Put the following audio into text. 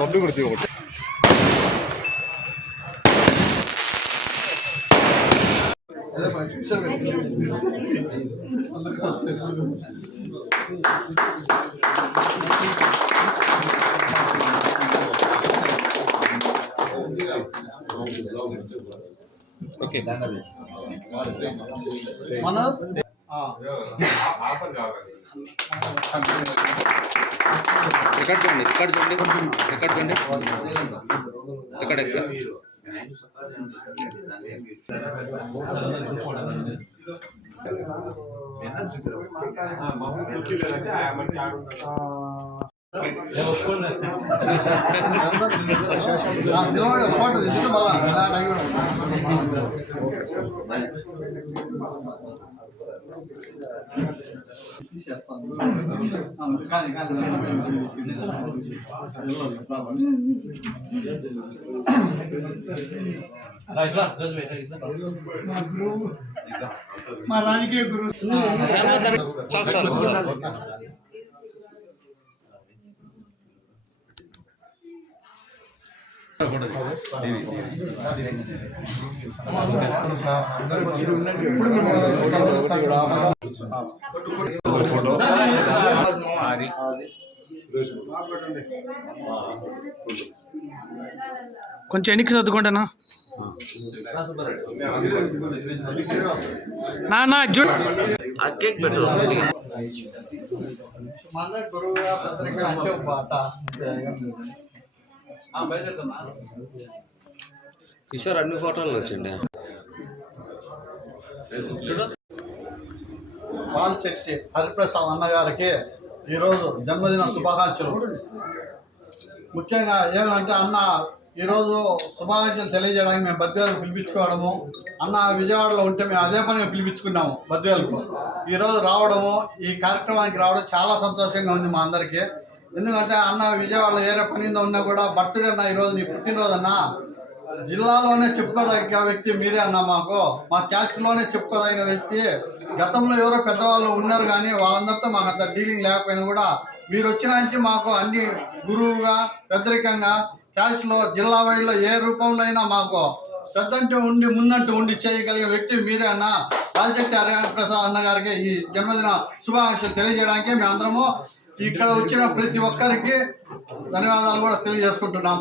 Public కూడా తీయకూడదు. Okay ఎక్కడ చూడండి, ఎక్కడ చూడండి, ఎక్కడ చూడండి, ఎక్కడ ఎక్కడ మా రాజకీయ గురు కొంచెం ఎన్నికి చదువుకుంటానా నా జూ కేక్ పెట్టు. కిషోర్ అన్ని ఫోటోలు వచ్చిండే చూడు. పాల్చెట్టి హరిప్రసాద్ అన్నగారికి ఈరోజు జన్మదిన శుభాకాంక్షలు. ముఖ్యంగా ఏమంటే అన్న ఈరోజు శుభాకాంక్షలు తెలియజేయడానికి మేము బద్వేలకు పిలిపించుకోవడము, అన్న విజయవాడలో ఉంటే మేము అదే పనిగా పిలిపించుకున్నాము బద్వేలకు. ఈరోజు రావడము, ఈ కార్యక్రమానికి రావడం చాలా సంతోషంగా ఉంది మా అందరికీ. ఎందుకంటే అన్న విజయవాడలో ఏరే పని ఉన్నా కూడా బర్త్డే అన్న ఈరోజు నీ పుట్టినరోజు అన్న, జిల్లాలోనే చెప్పుకోదగిన వ్యక్తి మీరే అన్న. మా క్యాస్ట్లోనే చెప్పుకోదగిన వ్యక్తి. గతంలో ఎవరో పెద్దవాళ్ళు ఉన్నారు కానీ వాళ్ళందరితో మాకు అంత డీలింగ్ లేకపోయినా కూడా మీరు వచ్చిన నుంచి మాకు అన్ని గురువుగా పెద్దరికంగా క్యాస్ట్లో జిల్లా వైడ్లో ఏ రూపంలో అయినా మాకు పెద్దంటూ ఉండి ముందంటూ ఉండి చేయగలిగిన వ్యక్తి మీరే అన్న. పాల్చెట్టి హరిప్రసాద్ అన్న గారికి ఈ జన్మదిన శుభాకాంక్షలు తెలియజేయడానికి మేమందరము ఇక్కడ వచ్చిన ప్రతి ఒక్కరికి ధన్యవాదాలు కూడా తెలియజేసుకుంటున్నాం.